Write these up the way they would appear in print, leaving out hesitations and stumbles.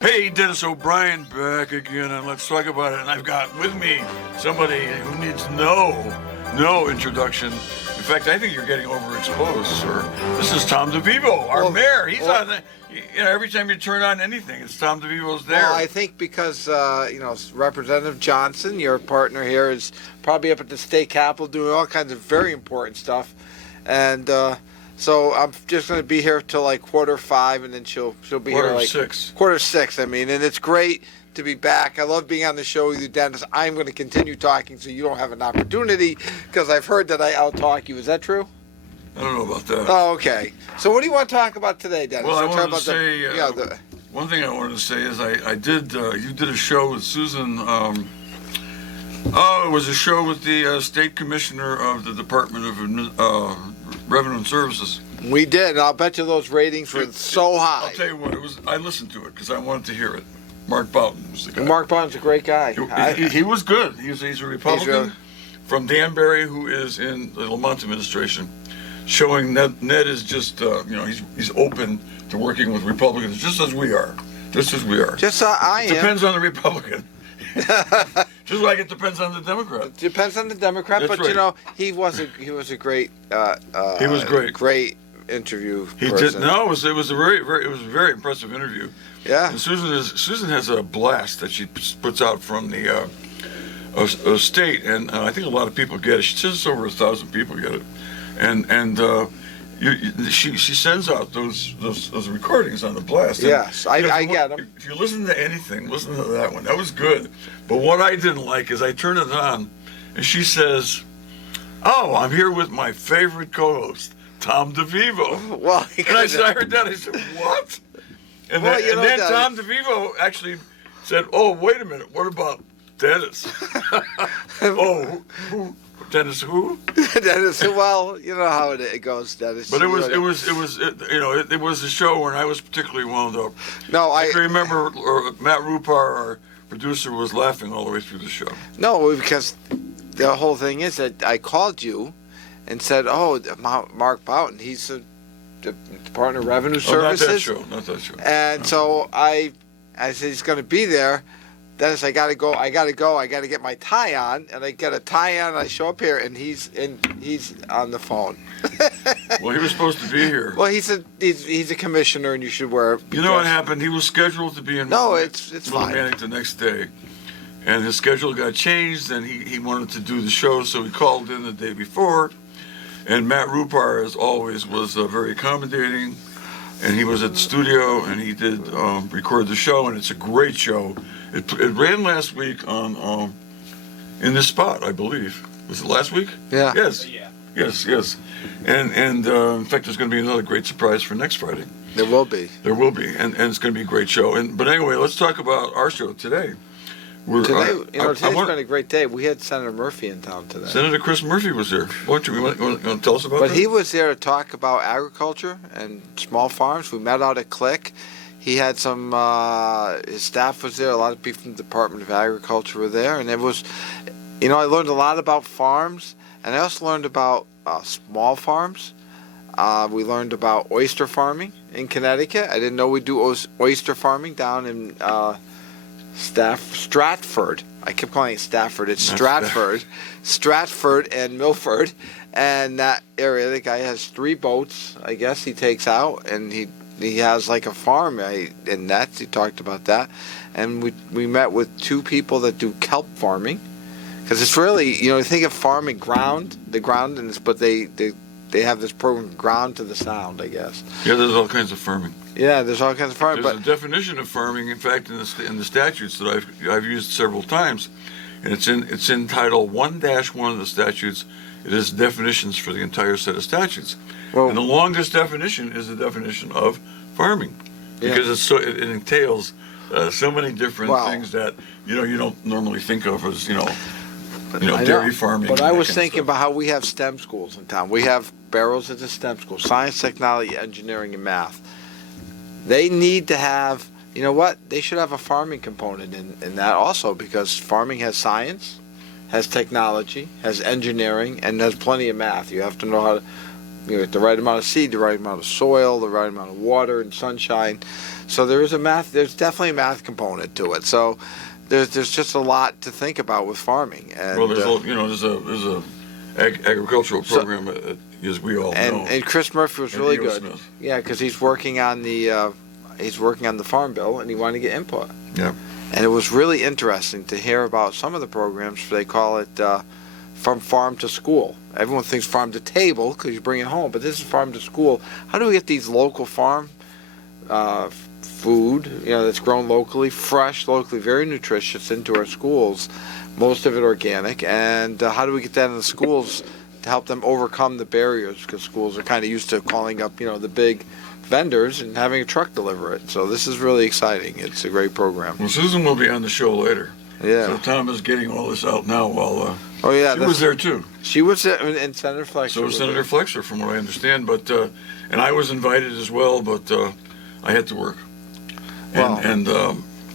Hey, Dennis O'Brien back again, and let's talk about it. And I've got with me somebody who needs no introduction. In fact, I think you're getting overexposed, sir. This is Tom DeVivo, our mayor. He's on the, every time you turn on anything, it's Tom DeVivo's there. Well, I think because, Representative Johnson, your partner here, is probably up at the state capitol doing all kinds of very important stuff. And, so I'm just going to be here till like 4:45, and then she'll be here like 6:45. I mean, and it's great to be back. I love being on the show with you, Dennis. I'm going to continue talking so you don't have an opportunity, because I've heard that I out-talk you. Is that true? I don't know about that. Oh, okay. So what do you want to talk about today, Dennis? Well, I wanted to say, one thing I wanted to say is you did a show with Susan. It was a show with the state commissioner of the Department of Revenue and Services. We did, and I'll bet you those ratings were so high. I'll tell you what, I listened to it because I wanted to hear it. Mark Boughton was the guy. Mark Boughton's a great guy. He was good. He's a Republican from Danbury who is in the Lamont administration, showing Ned is just, he's open to working with Republicans just as we are. Just I am. Depends on the Republican. Just like it depends on the Democrat. It depends on the Democrat, That's but right. he was a great. He was great. Great interview. He person. did. No, it was a very impressive interview. Yeah. And Susan has a blast that she puts out from the state, and I think a lot of people get it. She says over 1,000 people get it, and she sends out those recordings on the blast. Yes, I get them. If you listen to anything, listen to that one. That was good. But what I didn't like is I turn it on, and she says, "Oh, I'm here with my favorite co-host, Tom DeVivo." Well, and I heard that. I said, "What?" And then Tom DeVivo actually said, "Oh, wait a minute. What about Dennis?" Oh, who? Dennis who? Dennis. Well, you know how it goes, Dennis. But it was a show where I was particularly wound up. No, I can remember Matt Rupar, our producer, was laughing all the way through the show. No, because the whole thing is that I called you and said, "Oh, Mark Boughton, he's the Department of Revenue Services." Not that show. And so I said he's going to be there. Dennis, I gotta go. I gotta get my tie on, and I get a tie on. And I show up here, and he's on the phone. Well, he was supposed to be here. Well, he's a commissioner, and you should wear it. You know what happened? He was scheduled to be in. No, it's fine. Manic the next day, and his schedule got changed, and he wanted to do the show, so he called in the day before. And Matt Rupar, as always, was very accommodating, and he was at the studio, and he did record the show, and it's a great show. It ran last week on in this spot, I believe. Was it last week? Yeah. Yes. Yeah. Yes. And in fact, there's going to be another great surprise for next Friday. There will be. And it's going to be a great show. But anyway, let's talk about our show today. Today's been a great day. We had Senator Murphy in town today. Senator Chris Murphy was there. Want to tell us about that? But he was there to talk about agriculture and small farms. We met out at Click. He had some, his staff was there. A lot of people from the Department of Agriculture were there. And it was, I learned a lot about farms. And I also learned about small farms. We learned about oyster farming in Connecticut. I didn't know we do oyster farming down in Stratford. I kept calling it Stafford. It's Stratford. Stratford and Milford. And that area, the guy has 3 boats, I guess, he takes out. And he has like a farm in nets. He talked about that. And we met with 2 people that do kelp farming. Because it's really, think of farming the ground, but they have this program, Ground to the Sound, I guess. Yeah, there's all kinds of farming. Yeah, there's all kinds of farming. There's a definition of farming, in fact, in the statutes that I've used several times, and it's in Title 1-1 of the statutes. It is definitions for the entire set of statutes, and the longest definition is the definition of farming, because it entails so many different things that you don't normally think of as dairy farming. But I was thinking about how we have STEM schools in town. We have Barrows as a STEM school: science, technology, engineering, and math. They need to have, they should have a farming component in that also, because farming has science, has technology, has engineering, and has plenty of math. You have to know how to, you know, the right amount of seed, the right amount of soil, the right amount of water and sunshine. So there's definitely a math component to it. So there's just a lot to think about with farming. And, Well, there's a agricultural program, as we all know. And Chris Murphy was And really E.O. good. Smith. Yeah, because he's working on the farm bill, and he wanted to get input. Yeah. And it was really interesting to hear about some of the programs. They call it from farm to school. Everyone thinks farm to table because you bring it home, but this is farm to school. How do we get these local farm food, you know, that's grown locally, fresh, locally, very nutritious into our schools, most of it organic, and how do we get that in the schools to help them overcome the barriers, because schools are kind of used to calling up, you know, the big vendors and having a truck deliver it. So this is really exciting. It's a great program. Well, Susan will be on the show later. Yeah. So Tom is getting all this out now while Oh yeah, she was there too. She was there, and Senator Fletcher. So was Senator Fletcher, from what I understand. But and I was invited as well, but I had to work. And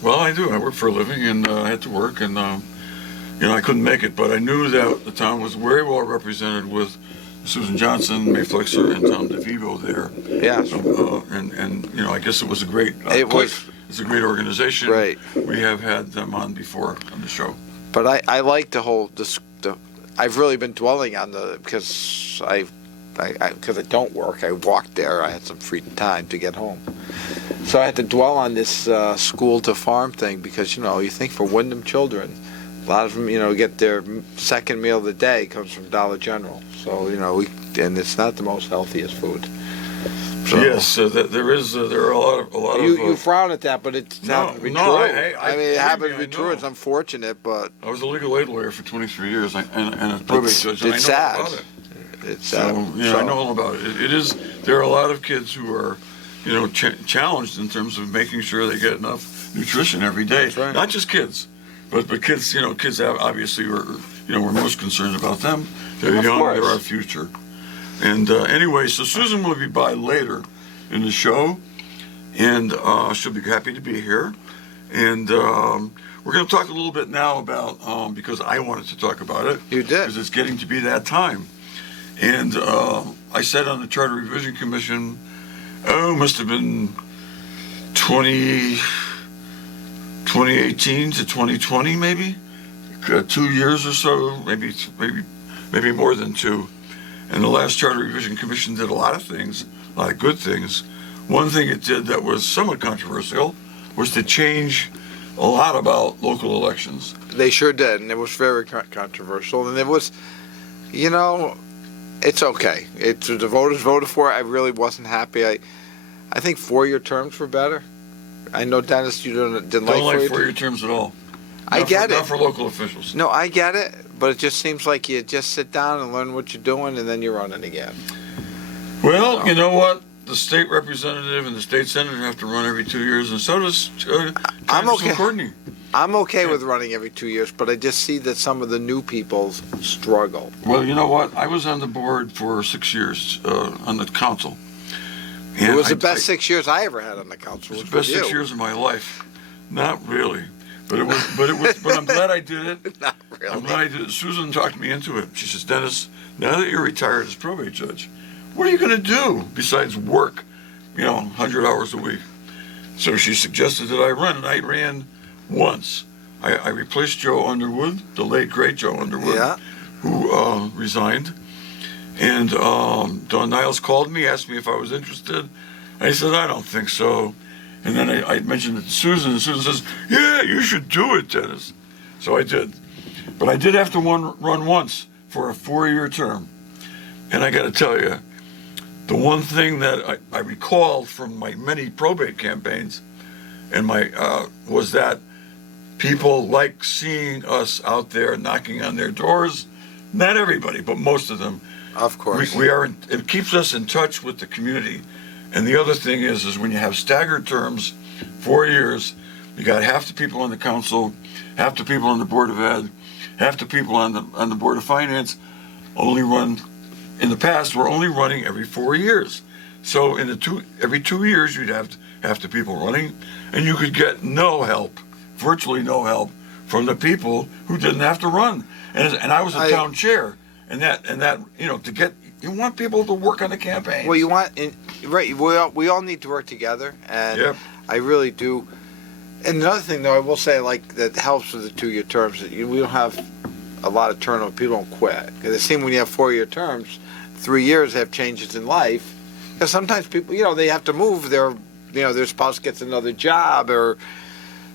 well, I do. I work for a living, and I had to work, and you know, I couldn't make it. But I knew that the town was very well represented with Susan Johnson, May Flexer, and Tom DeVivo there. Yeah. And you know, I guess it was a great. It's a great organization. Right. We have had them on before on the show. But I like the whole I've really been dwelling on because I don't work. I walked there. I had some free time to get home, so I had to dwell on this school to farm thing, because, you know, you think for Wyndham children, a lot of them, you know, get their second meal of the day comes from Dollar General. So, you know, and it's not the most healthiest food. So, yes, there are a lot of. You frown at that, but it's not to be true. I mean, it happens to be true. know. It's unfortunate, but I was a legal aid lawyer for 23 years and a probate judge, and I know sad. all about it. It's So, I know all about it. It is. There are a lot of kids who are, you know, challenged in terms of making sure they get enough nutrition every day. That's right. Not just kids, but kids. You know, kids obviously we're most concerned about them. They're Of young. course. They're our future. And anyway, so Susan will be by later in the show, and she'll be happy to be here. And we're going to talk a little bit now about, because I wanted to talk about it. You did. Because it's getting to be that time. And I sat on the Charter Revision Commission, must have been 2018 to 2020, maybe 2 years or so, maybe more than two. And the last Charter Revision Commission did a lot of things, a lot of good things. One thing it did that was somewhat controversial was to change a lot about local elections. they sure did, and it was very controversial. And it was, you know, it's okay. The voters voted for it. I really wasn't happy. I think 4-year terms were better. I know, Dennis, you didn't Don't like like 4-year 4-year terms at all. I get it. Not for local officials. No, I get it, but it just seems like you just sit down and learn what you're doing, and then you're running again. Well, you know what? The state representative and the state senator have to run every 2 years, and so does I'm Congressman okay. Courtney. I'm okay with running every 2 years, but I just see that some of the new people struggle. Well, you know what? I was on the board for 6 years on the council. It And was the best 6 years I ever had on the council. It was was the best with 6 you. years of my life. Not really, but it was. But I'm glad I did it. Not I'm really. glad I did it. Susan talked me into it. She says, Dennis, now that you're retired as probate judge, what are you going to do besides work? 100 hours a week. So she suggested that I run, and I ran once. I replaced Joe Underwood, the late great Joe Underwood, Yeah. who resigned. And Don Niles called me, asked me if I was interested. I said, I don't think so. And then I mentioned it to Susan, and Susan says, yeah, you should do it, Dennis. So I did. But I did have to run once for a 4-year term. And I got to tell you, the one thing that I recalled from my many probate campaigns and was that people like seeing us out there knocking on their doors. Not everybody, but most of them. Of course. It keeps us in touch with the community. And the other thing is when you have staggered terms, 4 years, you got half the people on the council, half the people on the Board of Ed, half the people on the Board of Finance in the past, we're only running every 4 years. So every 2 years, you'd have half the people running, and you could get no help, virtually no help, from the people who didn't have to run. And I was a town chair, and that to get You want people to work on the campaigns. Well, you want, right? We all need to work together, and Yep. I really do. And another thing, though, I will say, like that helps with the 2-year terms. We don't have a lot of turnover. People don't quit because it seems when you have 4-year terms, 3 years have changes in life. Because sometimes people, they have to move. Their spouse gets another job or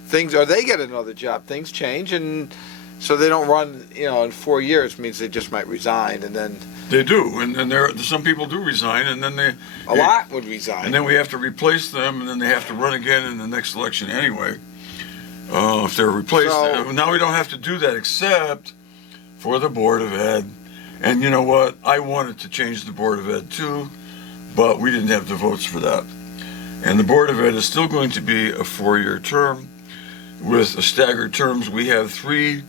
things, or they get another job. Things change, and so they don't run. In 4 years means they just might resign, and then They do, and some people do resign, and then a lot would resign. and then we have to replace them, and then they have to run again in the next election anyway. If they're replaced, So- now we don't have to do that except for the Board of Ed. And you know what? I wanted to change the Board of Ed too, but we didn't have the votes for that. And the Board of Ed is still going to be a 4-year term with a staggered terms. We have 3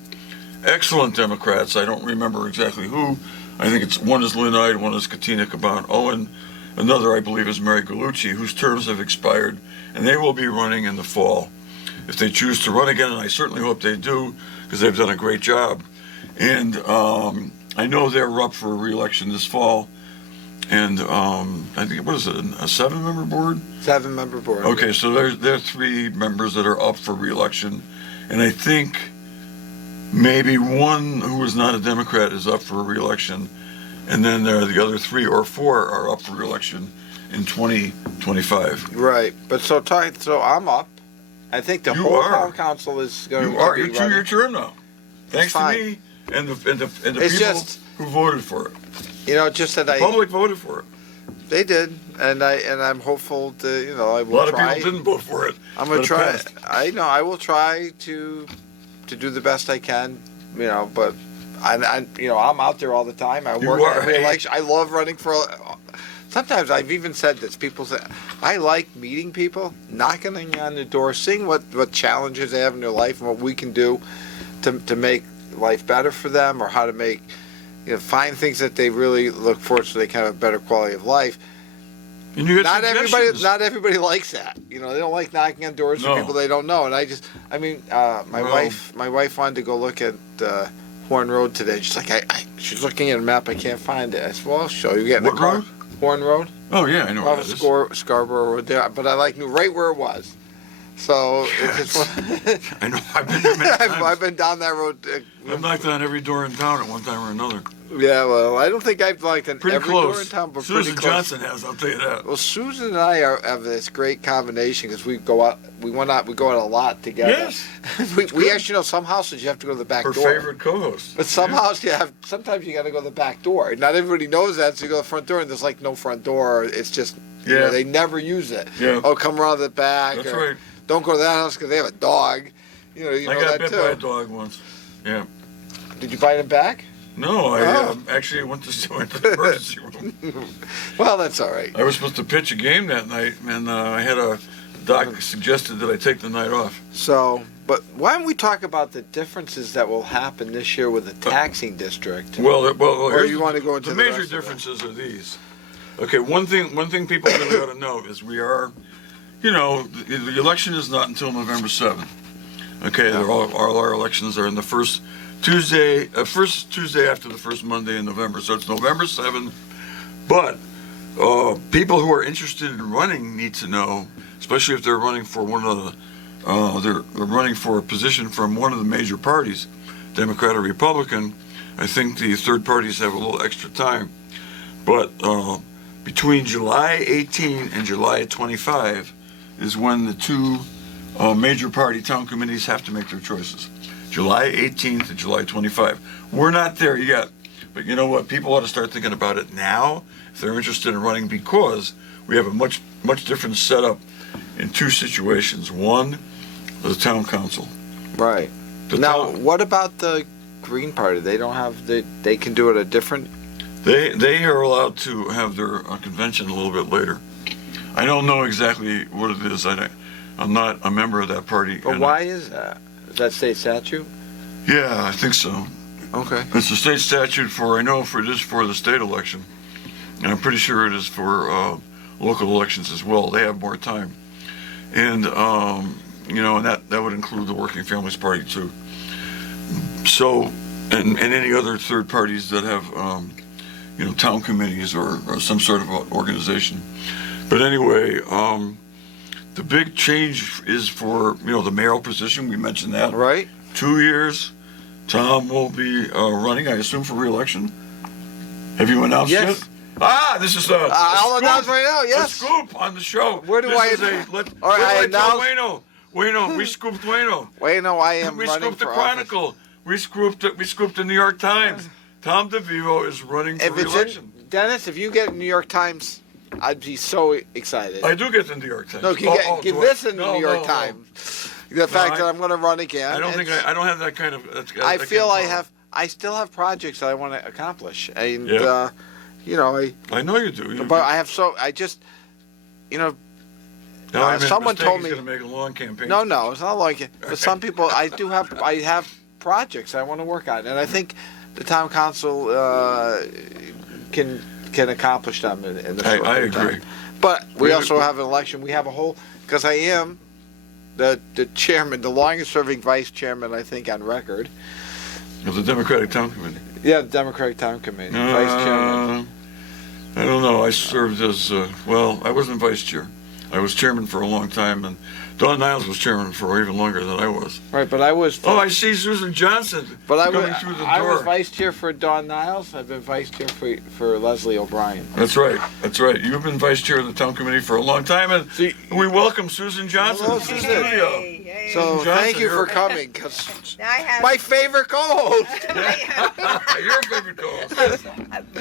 excellent Democrats. I don't remember exactly who. I think one is Lynn Ide, one is Katina Caban-Owen. Another, I believe, is Mary Gallucci, whose terms have expired, and they will be running in the fall if they choose to run again, and I certainly hope they do, because they've done a great job. And I know they're up for re-election this fall, and I think, what is it, a 7-member board? 7-member board. Okay, so there are 3 members that are up for re-election, and I think maybe one who is not a Democrat is up for re-election, and then the other 3 or 4 are up for re-election in 2025. Right, but so I'm up. I think the You whole are. town council is going You are. to You're be 2-year running. term now. Thanks to fine. me and the It's people just- who voted for it. Just that The public voted for it. they did, and I'm hopeful to, I A will lot of try. people didn't vote for it. I'm gonna but it try. passed. I will try to do the best I can, but I'm out there all the time. I You work are, every eh? election. I love running for. Sometimes I've even said this. People say I like meeting people, knocking on the door, seeing what challenges they have in their life and what we can do to make life better for them, or how to make find things that they really look for so they can have a better quality of life. And you had suggestions. Not everybody likes that. They don't like knocking on doors No. for people they don't know. And my Well- wife wanted to go look at Horn Road today. She's like, she's looking at a map. I can't find it. I said, well, I'll show you. Get in the What car. road? Horn Road. Oh yeah, I know where Off that is. of Scarborough Road there, but I knew right where it was. So it's just I know. I've been there many times. I've been down that road. I've knocked on every door in town at one time or another. Yeah, well, I don't think I've knocked on Pretty every close. door in town, but Susan pretty close. Johnson has. I'll tell you that. Well, Susan and I have this great combination because we go out a lot together. Yes. we good. actually some houses you have to go to the back Her door. favorite co-host. But some house sometimes you got to go to the back door. Not everybody knows that, so you go to the front door and there's like no front door. It's just Yeah. they never use it. Yeah. Oh, come around the back. That's or right. Don't go to that house because they have a dog. You I know got that bit too. by a dog once. Yeah. Did you bite him back? No, I Oh. actually went to the emergency room. Well, that's all right. I was supposed to pitch a game that night, and I had a doc suggested that I take the night off. So, but why don't we talk about the differences that will happen this year with the taxing district? Well, Or here's you want to go into the the major rest of it? differences are these. Okay, one thing people really ought to know is we are, the election is not until November 7th. Okay, all our elections are in the first Tuesday after the first Monday in November. So it's November 7th. But people who are interested in running need to know, especially if they're running for they're running for a position from one of the major parties, Democrat or Republican. I think the third parties have a little extra time. But between July 18 and July 25 is when the 2 major party town committees have to make their choices. July 18th to July 25. We're not there yet, but you know what? People ought to start thinking about it now if they're interested in running, because we have a much different setup in 2 situations. One, the town council. Right. The Now, town- what about the Green Party? They don't have they can do it a different. They are allowed to have their convention a little bit later. I don't know exactly what it is. I'm not a member of that party. But and why is that? Is that state statute? Yeah, I think so. Okay. It's a state statute it is for the state election, and I'm pretty sure it is for local elections as well. They have more time, and and that would include the Working Families Party too. So, and any other third parties that have town committees or some sort of organization. But anyway, the big change is for, the mayoral position. We mentioned that. Right. 2 years. Tom will be running, I assume, for re-election. Have you announced Yes. it? This is I'll scoop. announce right now, yes. A scoop on the show. Where do This I- is All right, I announce- Wayno, we scooped Wayno. Wait, no, I am We running scooped the for office. Chronicle. We scooped the New York Times. Tom DeVivo is running for If it's re-election. Dennis, if you get New York Times, I'd be so excited. I do get the New York Times. No, you get do I? this in the No, New York no. Times. The fact that I'm going to run again. I don't think it's- I don't have that kind of. I that feel kind of I still have projects that I want to accomplish, and Yeah. I know you do. but I have someone told me- He's going to make a long campaign. No, it's not like it. But some people, I have projects I want to work on, and I think the town council can accomplish them in the short I period of agree. time. But we We- also have an election. We have a whole, because I am the chairman, the longest serving vice chairman, I think, on record. Of the Democratic Town Committee. Yeah, the Democratic Town Committee, vice chairman. I don't know. I served as I wasn't vice chair. I was chairman for a long time, and Don Niles was chairman for even longer than I was. Right, but I was. Oh, I see Susan Johnson But coming through the I was door. vice chair for Dawn Niles. I've been vice chair for Leslie O'Brien. That's right. That's right. You've been vice chair of the town committee for a long time, and See- we welcome Susan Johnson Hello, to the Susan. studio. Hey, So Johnson, thank you for you're- coming, because I have my favorite co-host. Your favorite co-host.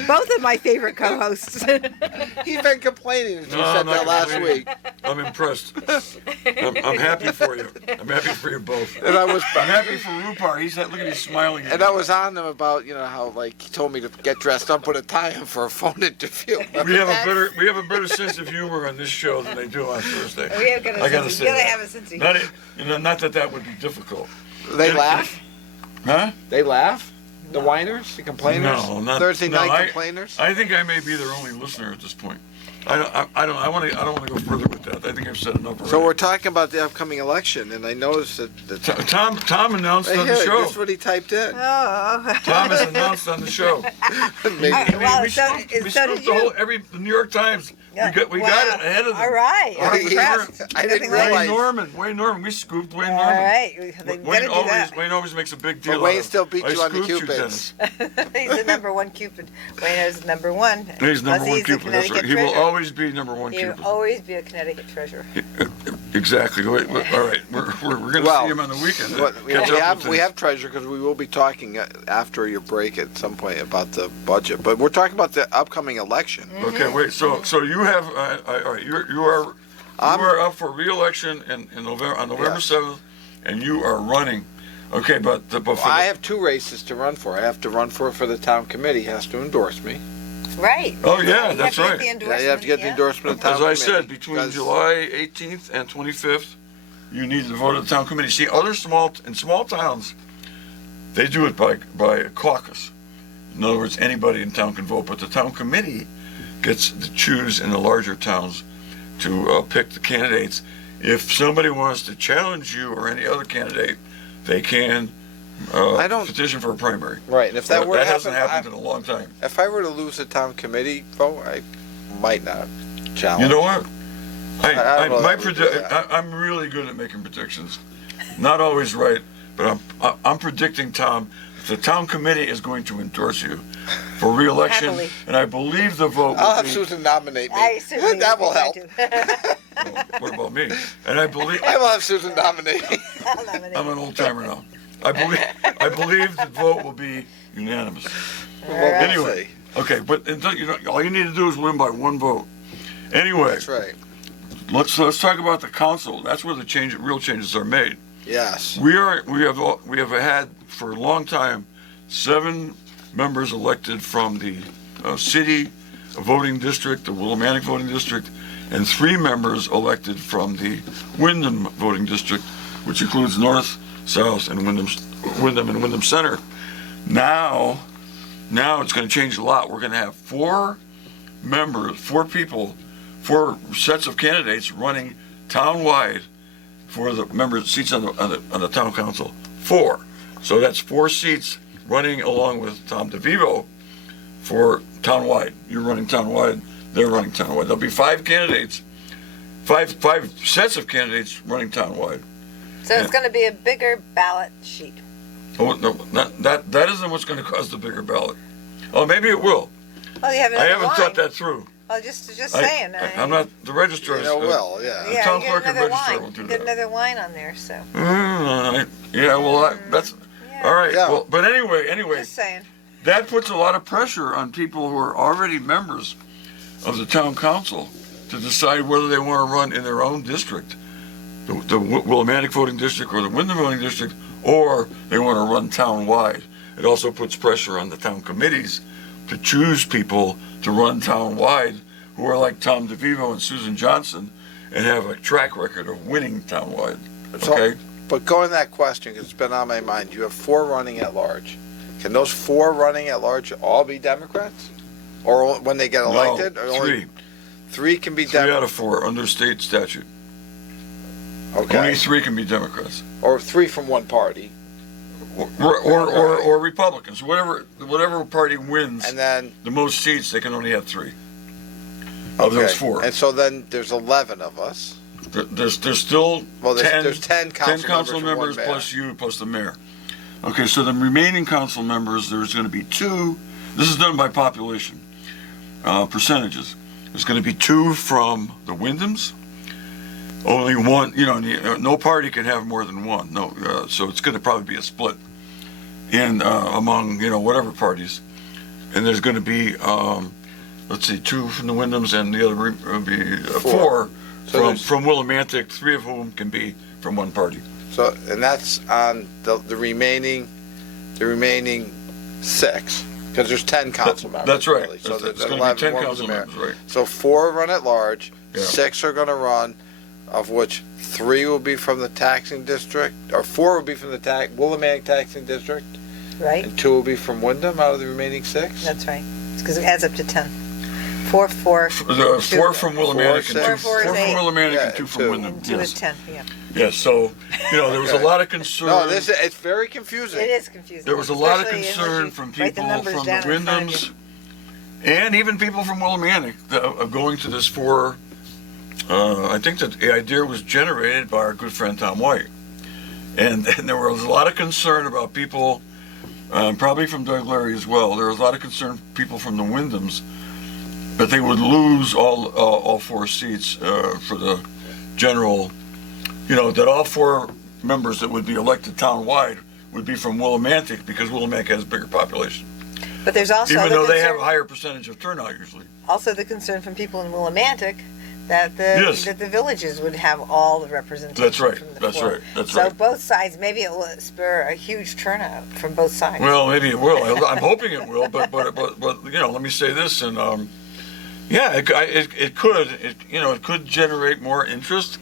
both of my favorite co-hosts. He's been complaining that you No, said I'm not that last complaining. week, I'm impressed. I'm happy for you. I'm happy for you both. and I was. I'm happy for Rupar. Look at him smiling. At And I was on him about how he told me to get dressed up, put a tie on for a phone interview. We have a better sense of humor on this show than they do on Thursday. We have I gotta say that. have a sense of humor. Not that would be difficult. They laugh. Huh? They laugh. The whiners, the complainers. No, not Thursday no, night complainers. I think I may be their only listener at this point. I don't want to go further with that. I think I've said enough already. So we're talking about the upcoming election, and I noticed that. Tom announced on the Hey, show. that's what he typed in. Oh. Tom has announced on the show. Maybe. Well, we so scooped, did we scooped the New York Times. Yeah. We got it ahead of them. All right. Oh, I'm he- impressed. I didn't Nothing like- realize- Wayne Norman. We scooped Wayne All Norman. right. They gotta do that. Wayne always makes a big deal. But Wayne out of it. still beat I you on the scooped you, Cupids. Dennis. He's the number one Cupid. Wayno's number one. He's number Plus one he's a Cupid. That's right. Connecticut He will treasure. always be number one He will Cupid. always be a Connecticut treasure. Exactly. All right. We're going to Well, see him on the weekend. We Catch up with we things. have treasure because we will be talking after your break at some point about the budget. But we're talking about the upcoming election. Okay, wait. So you have all right. You are up for re-election in November on November Yes. 7th, and you are running. Okay, but for I have 2 races to run for. I have to run for the town committee. Has to endorse me. Right. Oh, yeah, You that's have to get right. the Yeah, you have to get the yeah. endorsement of the town as I committee. said, between because- July 18th and 25th, you need the vote of the town committee. See, in small towns, they do it by a caucus. In other words, anybody in town can vote, but the town committee gets to choose in the larger towns to pick the candidates. If somebody wants to challenge you or any other candidate, they can I don't- petition for a primary. Right, and if that were to hasn't happen, happened in a long time. if I were to lose the town committee vote, I might not challenge. You know what? I don't know that we do that. I'm really good at making predictions. Not always right, but I'm predicting, Tom, that the town committee is going to endorse you for re-election, Happily. and I believe the vote I'll will have be. Susan nominate me. I certainly That will would help. be glad to. What about me? And I believe I will have Susan nominate me. I'll nominate. I'm an old timer now. I believe the vote will be unanimous. Well, we'll Anyway. see. Okay, but all you need to do is win by one vote. Anyway, That's right. let's talk about the council. That's where the real changes are made. Yes. We have had for a long time 7 members elected from the city voting district, the Willimantic voting district, and 3 members elected from the Wyndham voting district, which includes North, South, and Wyndham and Wyndham Center. Now it's going to change a lot. We're going to have 4 people, 4 sets of candidates running town-wide for the members' seats on the town council. 4. So that's 4 seats running along with Tom DeVivo for townwide. You're running townwide, they're running townwide. There'll be 5 candidates, five sets of candidates running townwide. So it's going to be a bigger ballot sheet. Oh, no, that isn't what's going to cause the bigger ballot. Oh, maybe it will. Well, you have I another haven't line. thought that through. Well, just saying. I'm not the registrar. You know, well, yeah. The Yeah, town you get clerk and another registrar line. will do You get that. another line on there, so. Yeah, well, that's Yeah. all right. Yeah. Well, but anyway, Just saying. that puts a lot of pressure on people who are already members of the town council to decide whether they want to run in their own district, the Willimantic voting district or the Wyndham voting district, or they want to run town-wide. It also puts pressure on the town committees to choose people to run town-wide who are like Tom DeVivo and Susan Johnson and have a track record of winning town-wide. So- Okay? But going to that question, because it's been on my mind, you have 4 running at large. Can those 4 running at large all be Democrats? Or when they get elected? No, or only 3. 3 can be 3 out Democrats? of 4 under state statute. Okay. Only 3 can be Democrats. Or 3 from one party. Or Republicans. Whatever party wins And then, the most seats, they can only have 3 of those 4. And so then there's 11 of us. There's still Well, 10, there's 10 council, 10 council members, from members one mayor. plus you plus the mayor. Okay, so the remaining council members, there's going to be 2. This is done by population percentages. There's going to be 2 from the Wyndhams. Only 1, no party can have more than 1. No, so it's going to probably be a split in among whatever parties. And there's going to be 2 from the Wyndhams, and the other will be 4 So there's- from Willimantic, 3 of whom can be from one party. So, and that's on the remaining 6. Because there's 10 council members. That's right. Really. So It's there's going to be 11, 10 one with council the mayor. members, right? So 4 run at large, Yeah. 6 are going to run, of which 3 will be from the taxing district, or 4 will be from the Willimantic taxing district, Right? and 2 will be from Wyndham out of the remaining 6. That's right. Because it adds up to 10. 4, 4, The 4 from Willimantic and 2 6. Four from is 8. Willimantic Yeah, and 2 from 2. Wyndham. and 2 Yes. is 10. Yeah. Yes. So there was a Okay. lot of concern. No, it's very confusing. It is confusing. There was a lot of especially unless concern you from write the people numbers from the down in front of Wyndhams you. and even people from Willimantic of going to this 4. I think that the idea was generated by our good friend Tom White. And there was a lot of concern about people, probably from Doug Larry as well. There was a lot of concern people from the Wyndhams that they would lose all 4 seats for the general, that all 4 members that would be elected town-wide would be from Willimantic because Willimantic has a bigger population. But there's also Even the though they concern, have a higher percentage of turnout usually. also the concern from people in Willimantic that Yes. the villages would have all the representation. That's right. From the That's 4. right. That's so right. both sides, maybe it will spur a huge turnout from both sides. Well, maybe it will. I'm hoping it will. But let me say this, and it could generate more interest,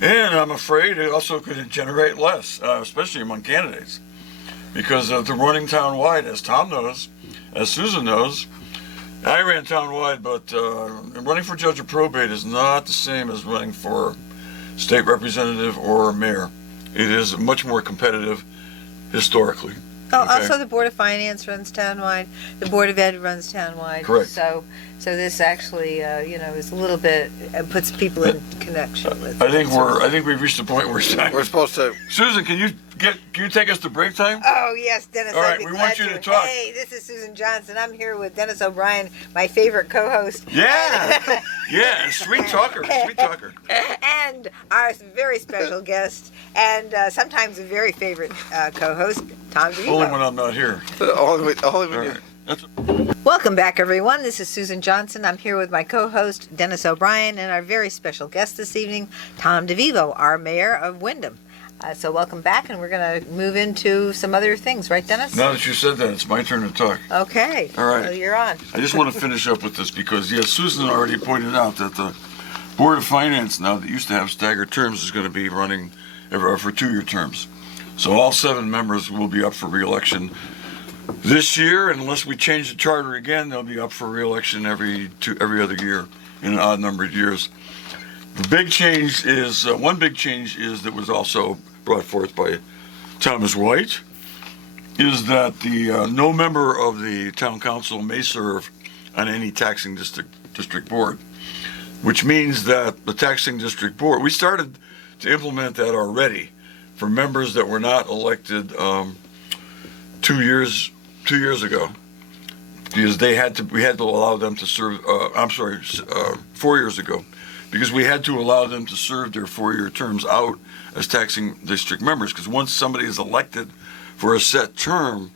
and I'm afraid it also could generate less, especially among candidates, because the running town-wide, as Tom knows, as Susan knows. I ran town-wide, but running for judge of probate is not the same as running for state representative or mayor. It is much more competitive historically. Oh, Okay. also the Board of Finance runs townwide. The Board of Ed runs townwide. Correct. So this actually, is a little bit puts people in connection with. I think we've reached the point where it's time. We're supposed to. Susan, can you take us to break time? Oh yes, Dennis. All I'd right, be we glad want you to talk. Hey, this is Susan Johnson. I'm here with Dennis O'Brien, my favorite co-host. Yeah, yeah, sweet talker. And our very special guest, and sometimes a very favorite co-host, Tom DeVivo. Only when I'm not here. Only when All you. right. That's Welcome back, everyone. This is Susan Johnson. I'm here with my co-host, Dennis O'Brien, and our very special guest this evening, Tom DeVivo, our mayor of Wyndham. So welcome back, and we're going to move into some other things, right, Dennis? now that you said that, it's my turn to talk. Okay. All right. So you're on. I just want to finish up with this because, yes, Susan already pointed out that the Board of Finance now that used to have staggered terms is going to be running for 2-year terms. So all 7 members will be up for re-election this year, and unless we change the charter again, they'll be up for re-election every other year in an odd number of years. The big change is one big change is that was also brought forth by Thomas White, is that the no member of the town council may serve on any taxing district board, which means that the taxing district board, we started to implement that already for members that were not elected 2 years ago, because we had to allow them to serve. 4 years ago, because we had to allow them to serve their 4-year terms out as taxing district members. Because once somebody is elected for a set term,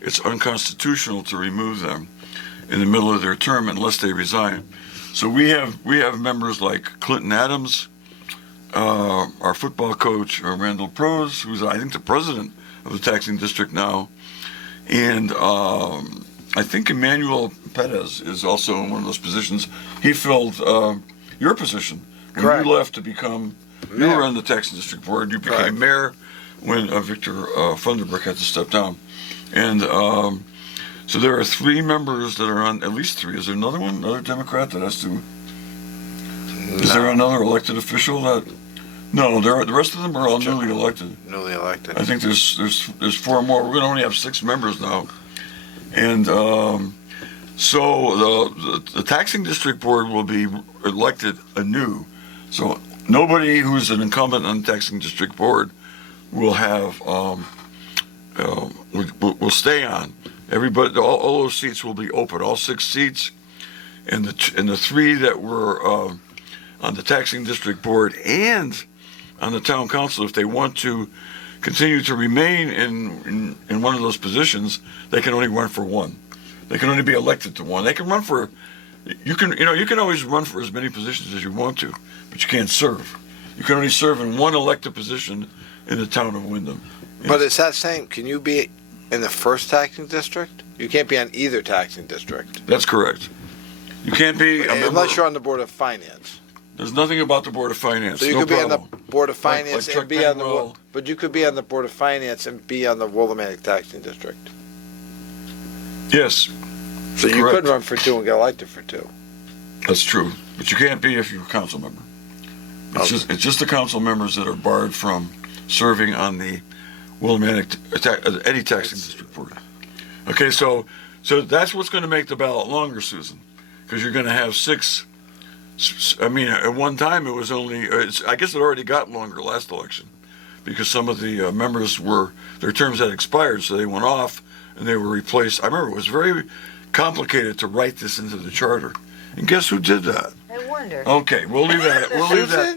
it's unconstitutional to remove them in the middle of their term unless they resign. So we have members like Clinton Adams, our football coach, Randall Prose, who's I think the president of the taxing district now, and I think Emmanuel Perez is also in one of those positions. He filled your position when Correct. you left to become. You Mayor. were on the taxing district board. You became Correct. mayor when Victor Funderburk had to step down, and so there are 3 members that are on. At least 3. Is there another one? Another Democrat that has to? Is there another elected official that? No, the rest of them are all newly elected. Newly elected. I think there's 4 more. We're going to only have 6 members now, and so the taxing district board will be elected anew. So nobody who's an incumbent on the taxing district board will have will stay on. Everybody, all those seats will be open. All 6 seats, and the 3 that were on the taxing district board and on the town council, if they want to continue to remain in one of those positions, they can only run for 1. They can only be elected to 1. They can run for. You can always run for as many positions as you want to, but you can't serve. You can only serve in 1 elected position in the town of Windham. But it's that same. Can you be in the first taxing district? You can't be on either taxing district. That's correct. You can't be a member. Unless you're on the Board of Finance. There's nothing about the Board of Finance. So you no could be on problem. the Board of Finance like and be on the. Bagwell. But you could be on the Board of Finance and be on the Willimantic taxing district. Yes, So you Correct. could run for 2 and get elected for 2. that's true. But you can't be if you're a council member. It's just the council members that are barred from serving on the Willimantic any taxing district board. Okay, so that's what's going to make the ballot longer, Susan, because you're going to have 6. I mean, at one time it was only. I guess it already got longer last election, because some of the members their terms had expired, so they went off and they were replaced. I remember it was very complicated to write this into the charter, and guess who did that? I wonder. Okay, we'll leave that. We'll leave that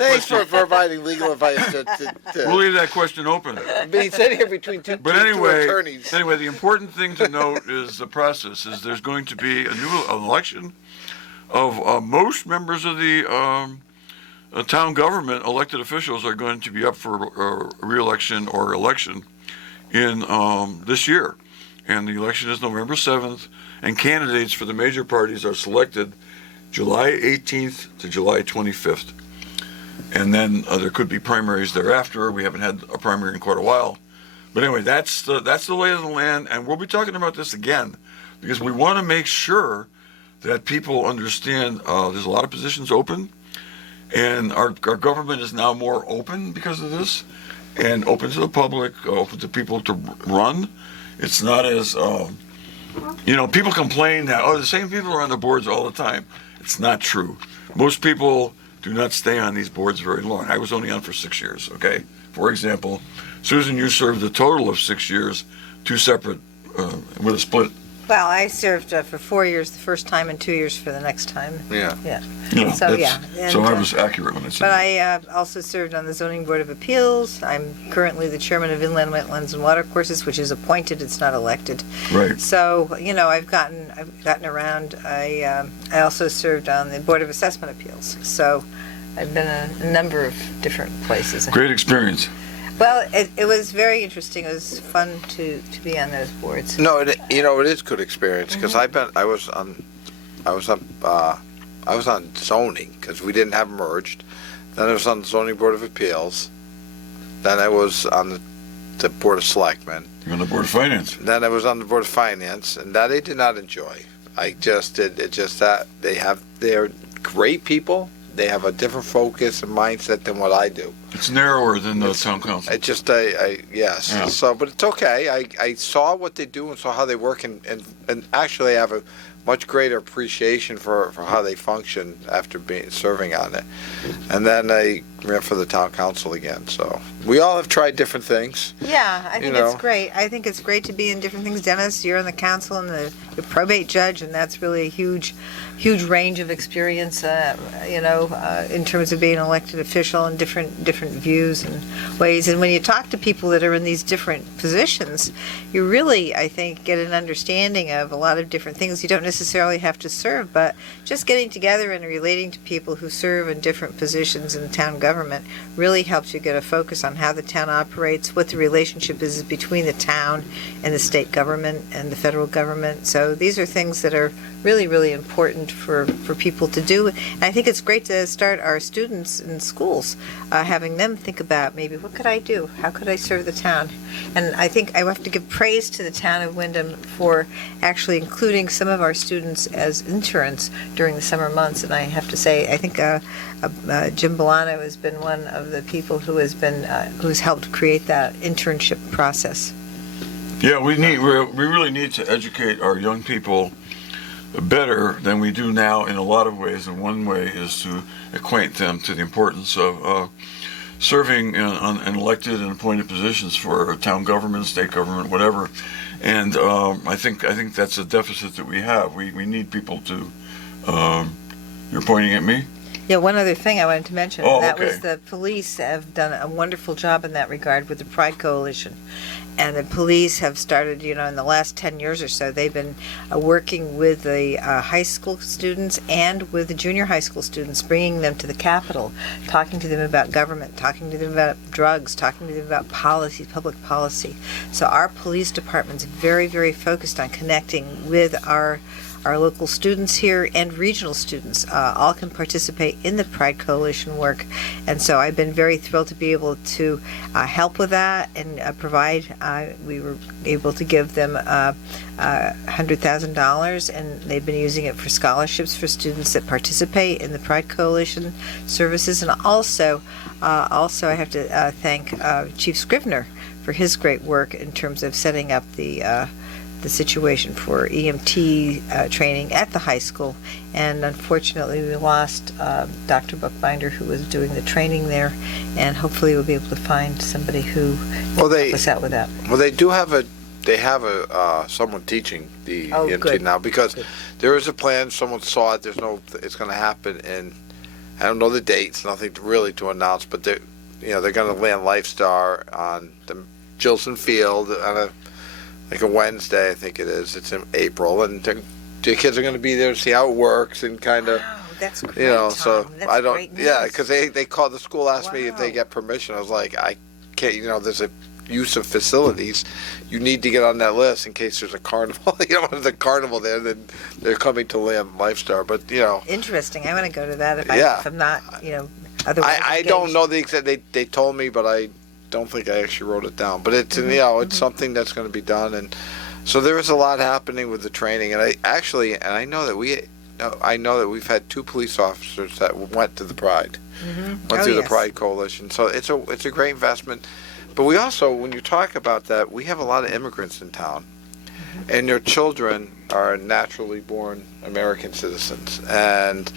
Thanks question. for providing legal advice to We'll leave that question open. being sitting here between two But two anyway, attorneys. the important thing to note is the process. Is there's going to be an election of most members of the town government. Elected officials are going to be up for re-election or election in this year, and the election is November 7th. And candidates for the major parties are selected July 18th to July 25th. And then there could be primaries thereafter. We haven't had a primary in quite a while. But anyway, that's the lay of the land. And we'll be talking about this again because we want to make sure that people understand there's a lot of positions open. And our government is now more open because of this, and open to the public, open to people to run. It's not as... people complain that, the same people are on the boards all the time. It's not true. Most people do not stay on these boards very long. I was only on for 6 years, okay? For example, Susan, you served a total of 6 years, 2 separate, with a split. Well, I served for 4 years the first time and 2 years for the next time. Yeah. Yeah. Yeah, So, that's- yeah, So and, I was accurate when I said But that. I also served on the Zoning Board of Appeals. I'm currently the chairman of Inland Wetlands and Watercourses, which is appointed, it's not elected. Right. So, I've gotten around. I also served on the Board of Assessment Appeals. So I've been a number of different places. Great experience. Well, it was very interesting. It was fun to be on those boards. No, it is good experience because I was on zoning because we didn't have merged. Then I was on the zoning board of appeals. Then I was on the board of selectmen. You're on the Board of Finance. Then I was on the board of finance, and that I did not enjoy. I just did. It's just that they're great people, they have a different focus and mindset than what I do. It's narrower than the town council. I just, yes. Yeah. So, but it's okay. I saw what they do and saw how they work, and actually I have a much greater appreciation for how they function after serving on it. And then I ran for the town council again. So we all have tried different things. Yeah, I think know. it's great. I think it's great to be in different things. Dennis, you're on the council and the probate judge, and that's really a huge range of experience, in terms of being an elected official and different views and ways. And when you talk to people that are in these different positions, you really, I think, get an understanding of a lot of different things. You don't necessarily have to serve, but just getting together and relating to people who serve in different positions in town government really helps you get a focus on how the town operates, what the relationship is between the town and the state government and the federal government. So these are things that are really, really important for people to do. And I think it's great to start our students in schools, having them think about maybe, what could I do? How could I serve the town? And I think I have to give praise to the town of Wyndham for actually including some of our students as interns during the summer months. And I have to say, I think Jim Bolano has been one of the people who's helped create that internship process. Yeah, we really need to educate our young people better than we do now in a lot of ways. And one way is to acquaint them to the importance of serving in elected and appointed positions for town government, state government, whatever. And I think that's a deficit that we have. We need people to. You're pointing at me? Yeah, one other thing I wanted to mention, Oh, that okay. was the police have done a wonderful job in that regard with the Pride Coalition. And the police have started, in the last 10 years or so, they've been working with the high school students and with the junior high school students, bringing them to the Capitol, talking to them about government, talking to them about drugs, talking to them about policy, public policy. So our police department's very, very focused on connecting with our local students here and regional students. All can participate in the Pride Coalition work. And so I've been very thrilled to be able to help with that and provide. We were able to give them $100,000, and they've been using it for scholarships for students that participate in the Pride Coalition services. And also I have to thank Chief Scrivener for his great work in terms of setting up the situation for EMT training at the high school. And unfortunately we lost Dr. Buckbinder, who was doing the training there, and hopefully we'll be able to find somebody who can help us out with that. Well, they have someone teaching the EMT good. now, because there is a plan. Someone saw it. It's going to happen, and I don't know the dates, nothing really to announce, but they're going to land Lifestar on the Gilson Field on a Wednesday, I think it is. It's in April, and the kids are going to be there to see how it works and kind of, Wow, that's great, Tom. so That's I don't, great yeah, news. because they called, the school asked me if they Wow. get permission. I was like, I can't, there's a use of facilities. You need to get on that list in case there's a carnival. There's a carnival there, then they're coming to land Lifestar. But, Interesting. I want to go to that if Yeah. I'm not, otherwise I don't engaged. know the exact, they told me, but I don't think I actually wrote it down. But it's, it's something that's going to be done. And so there is a lot happening with the training. And I know that we've had 2 police officers that went to the Pride, went through the Yes. Pride Coalition. So it's a great investment. But we also, when you talk about that, we have a lot of immigrants in town, and their children are naturally born American citizens, and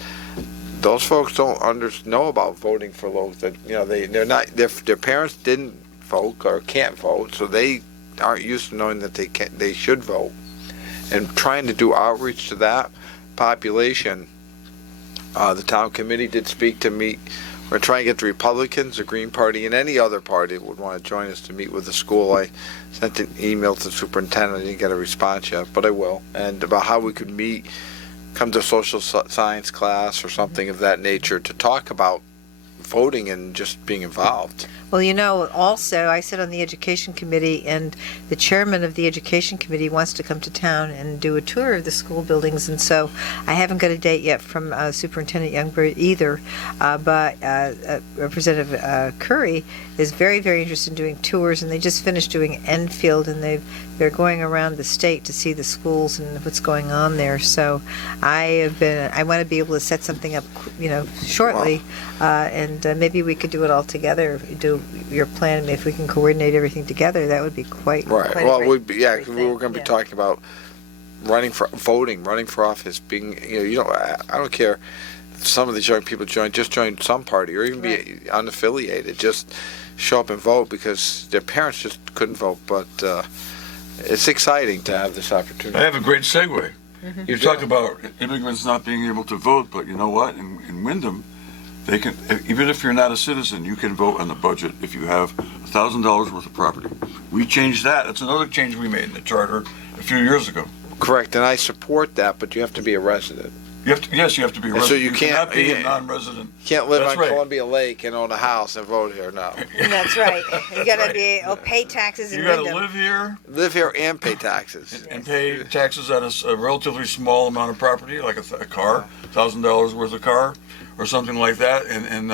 those folks don't know about voting for local. They're not. Their parents didn't vote or can't vote, so they aren't used to knowing that they should vote. And trying to do outreach to that population, the town committee did speak to meet. We're trying to get the Republicans, the Green Party, and any other party that would want to join us to meet with the school. I sent an email to the superintendent. I didn't get a response yet, but I will. And about how we could meet, come to a social science class or something of that nature to talk about voting and just being involved. Well, also, I sit on the Education Committee, and the chairman of the Education Committee wants to come to town and do a tour of the school buildings, and so I haven't got a date yet from Superintendent Youngberg either, but Representative Curry is very, very interested in doing tours, and they just finished doing Enfield, and they're going around the state to see the schools and what's going on there. So I want to be able to set something up, shortly, and maybe we could do it all together. Do your plan, if we can coordinate everything together, that would be quite Right. quite a Well, great- we great we thing. were going to be Yeah. talking about running for office, being, I don't care if some of these young people join some party or even be unaffiliated, just show up and vote because their parents just couldn't vote. But it's exciting to have this opportunity. I have a great segue. Mm-hmm. You talk about immigrants not being able to vote, but you know what? In Wyndham, they can, even if you're not a citizen, you can vote on the budget if you have $1,000 worth of property. We changed that. That's another change we made in the charter a few years ago. Correct, and I support that, but you have to be a resident. You have to be a And so resident. you can't- cannot be a yeah. non-resident. You can't live That's on right. Columbia Lake and own a house and vote here. No, That's right. You got to right. pay taxes in You got to Wyndham. live here live here and pay taxes. and pay taxes on a relatively small amount of property, like a car, $1,000 worth of car, or something like that. And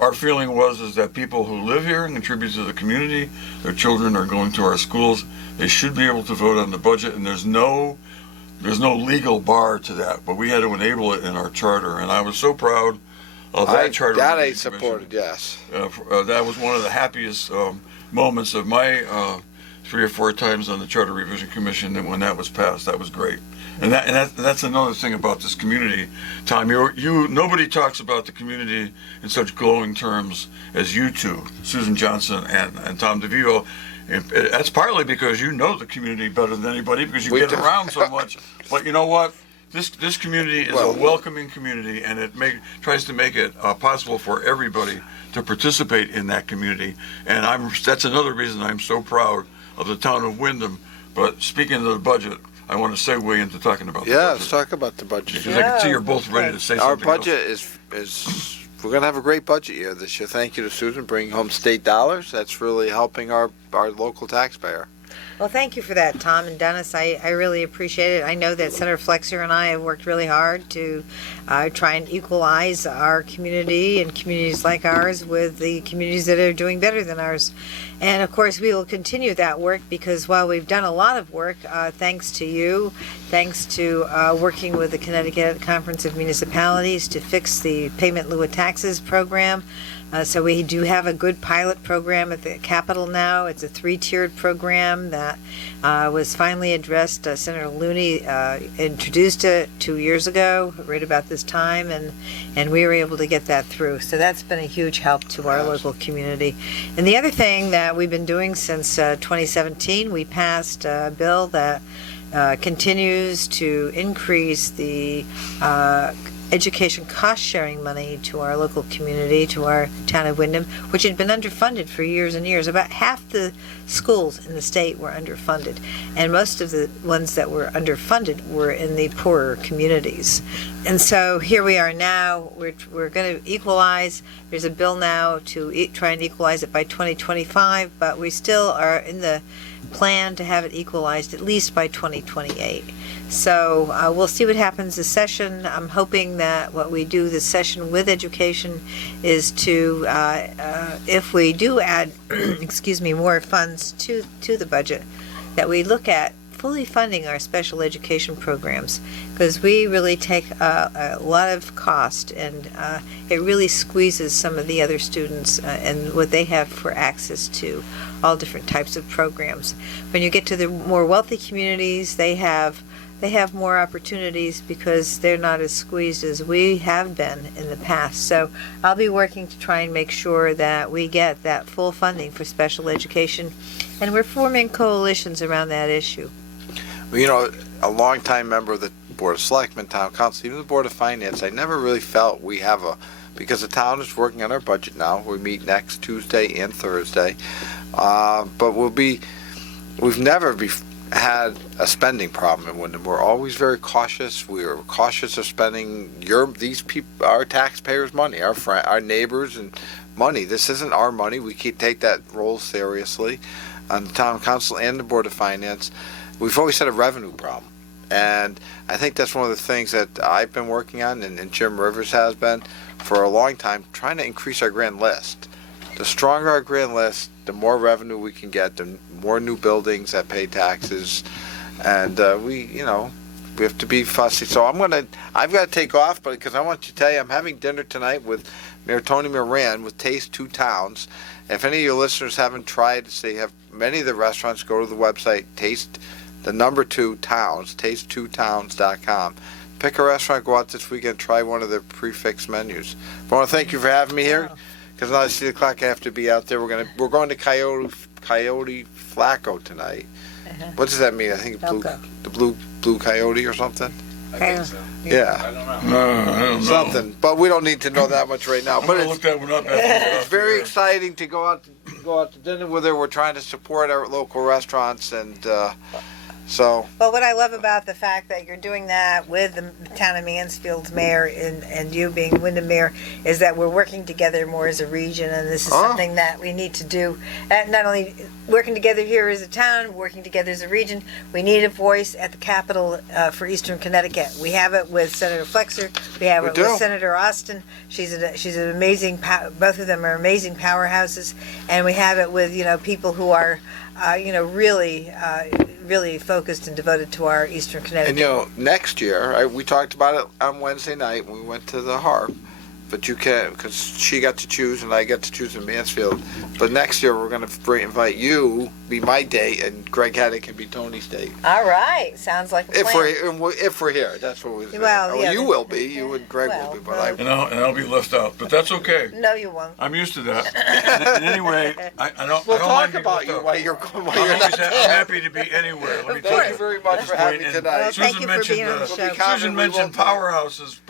our feeling is that people who live here and contribute to the community, their children are going to our schools, they should be able to vote on the budget, and there's no legal bar to that, but we had to enable it in our charter, and I was so proud of that charter. That I review commission. supported, yes. That was one of the happiest moments of my 3 or 4 times on the Charter Revision Commission, and when that was passed, that was great. And that's another thing about this community, Tom. Nobody talks about the community in such glowing terms as you two, Susan Johnson and Tom DeVivo. And that's partly because you know the community better than anybody because you We get do. around so much. But you know what? This community is Well- a welcoming community, and it tries to make it possible for everybody to participate in that community. And that's another reason I'm so proud of the town of Wyndham. But speaking of the budget, I want to segue into talking about the Yeah, budget. let's talk about the budget. Because I can see you're both ready to say Our something else. budget is we're going to have a great budget year this year. Thank you to Susan bringing home state dollars. That's really helping our local taxpayer. Well, thank you for that, Tom and Dennis. I really appreciate it. I know that Senator Flexer and I have worked really hard to try and equalize our community and communities like ours with the communities that are doing better than ours. And of course, we will continue that work because while we've done a lot of work, thanks to you, thanks to working with the Connecticut Conference of Municipalities to fix the payment in lieu of taxes program. So we do have a good pilot program at the Capitol now. It's a 3-tiered program that was finally addressed. Senator Looney introduced it 2 years ago, right about this time, and we were able to get that through. So that's been a huge help to our local community. And the other thing that we've been doing since 2017, we passed a bill that continues to increase the education cost-sharing money to our local community, to our town of Wyndham, which had been underfunded for years and years. About half the schools in the state were underfunded, and most of the ones that were underfunded were in the poorer communities. And so here we are now. We're going to equalize. There's a bill now to try and equalize it by 2025, but we still are in the plan to have it equalized at least by 2028. So we'll see what happens this session. I'm hoping that what we do this session with education is to, if we do add, more funds to the budget, that we look at fully funding our special education programs, because we really take a lot of cost, and it really squeezes some of the other students and what they have for access to all different types of programs. When you get to the more wealthy communities, they have more opportunities because they're not as squeezed as we have been in the past. So I'll be working to try and make sure that we get that full funding for special education, and we're forming coalitions around that issue. Well, a longtime member of the Board of Selectmen, Town Council, even the Board of Finance, I never really felt we have because the town is working on our budget now. We meet next Tuesday and Thursday. But we've never had a spending problem in Wyndham. We're always very cautious. We are cautious of spending our taxpayers' money, our neighbors and money. This isn't our money. We take that role seriously on the town council and the board of finance. We've always had a revenue problem. And I think that's one of the things that I've been working on, and Jim Rivers has been for a long time, trying to increase our grand list. The stronger our grand list, the more revenue we can get, the more new buildings that pay taxes. And we have to be fussy. So I've got to take off, but because I want to tell you, I'm having dinner tonight with Mayor Tony Moran with Taste Two Towns. If any of your listeners haven't tried, they have many of the restaurants, go to the website, taste2towns.com. Pick a restaurant, go out this weekend, try one of their prefix menus. I want to thank you for having me here, because now it's 8 o'clock, I have to be out there. We're going to Coyote Flacco tonight. What does that mean? I think blue coyote or something? I think so. Yeah. I don't know. I don't know. Something. But we don't need to know that much right now. I'm But gonna look that one up. it's very exciting to go out to dinner with her. We're trying to support our local restaurants, and so. Well, what I love about the fact that you're doing that with the town of Mansfield's mayor and you being Wyndham mayor is that we're working together more as a region, and this is something that we need to do. Not only working together here as a town, working together as a region, we need a voice at the Capitol for Eastern Connecticut. We have it with Senator Flexer. We have it with Senator Austin. She's an amazing. Both of them are amazing powerhouses, and we have it with people who are really focused and devoted to our Eastern Connecticut. And next year, we talked about it on Wednesday night when we went to the Harp, but you can't, because she got to choose and I got to choose in Mansfield. But next year we're going to invite you, be my date, and Greg Haddock can be Tony's date. All right, sounds like a plan. If we're here, that's what we. Well, you will be. You and Greg will be, but I'll be left out, but that's okay. No, you won't. I'm used to that. And anyway, I don't. We'll I don't talk mind about being you left while out. you're I'm not happy to be anywhere. Let me tell Thank you. you very much for having me And tonight. Well, thank you for being on the show. Susan mentioned powerhouses,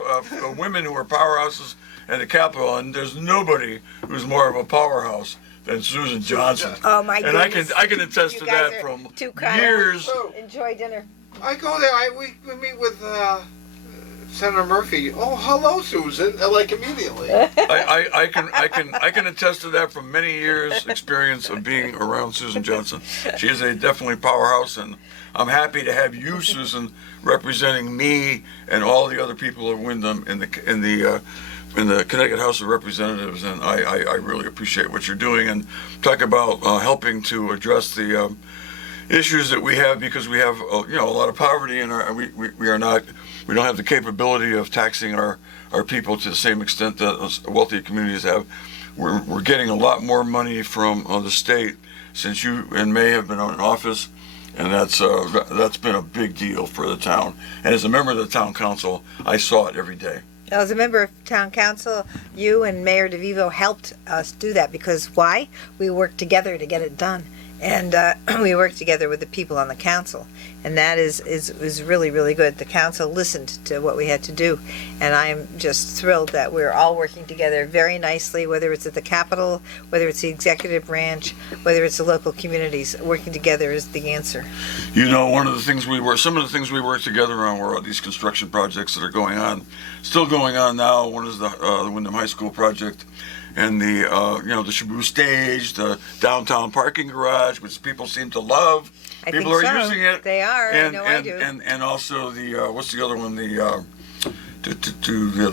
women who are powerhouses at the Capitol, and there's nobody who's more of a powerhouse than Susan Johnson. Oh my goodness! And I can attest You to guys that are from too kind. years. Enjoy dinner. I go there. We meet with Senator Murphy. Oh, hello, Susan! Like immediately. I can attest to that from many years' experience of being around Susan Johnson. She is a definitely powerhouse, and I'm happy to have you, Susan, representing me and all the other people of Wyndham in the Connecticut House of Representatives, and I really appreciate what you're doing, and talk about helping to address the issues that we have, because we have a lot of poverty, and we don't have the capability of taxing our people to the same extent that wealthy communities have. We're getting a lot more money from the state since you and May have been in office, and that's been a big deal for the town. And as a member of the town council, I saw it every day. As a member of town council, you and Mayor DeVivo helped us do that, because why? We worked together to get it done. And we worked together with the people on the council, and that is really, really good. The council listened to what we had to do, and I'm just thrilled that we're all working together very nicely, whether it's at the Capitol, whether it's the executive branch, whether it's the local communities. Working together is the answer. Some of the things we worked together on were these construction projects that are still going on now. One is the Wyndham High School project, and the Shaboo stage, the downtown parking garage, which people seem to love. People are using it. They are. And, I know and, I do. And also the what's the other one? The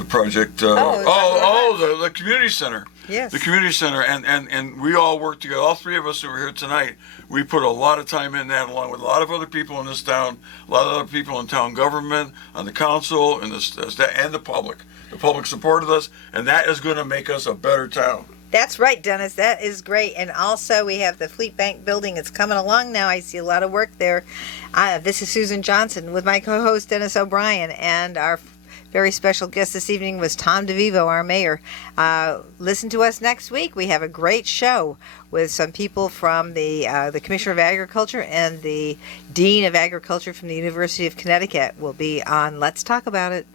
project. The community center. Yes. The community center, and we all work together. All three of us who are here tonight, we put a lot of time in that, along with a lot of other people in this town, a lot of other people in town government, on the council, and the public. The public supported us, and that is going to make us a better town. That's right, Dennis. That is great. And also, we have the Fleet Bank building. It's coming along now. I see a lot of work there. This is Susan Johnson with my co-host, Dennis O'Brien, and our very special guest this evening was Tom DeVivo, our mayor. Listen to us next week. We have a great show with some people from the Commissioner of Agriculture and the Dean of Agriculture from the University of Connecticut will be on Let's Talk About It.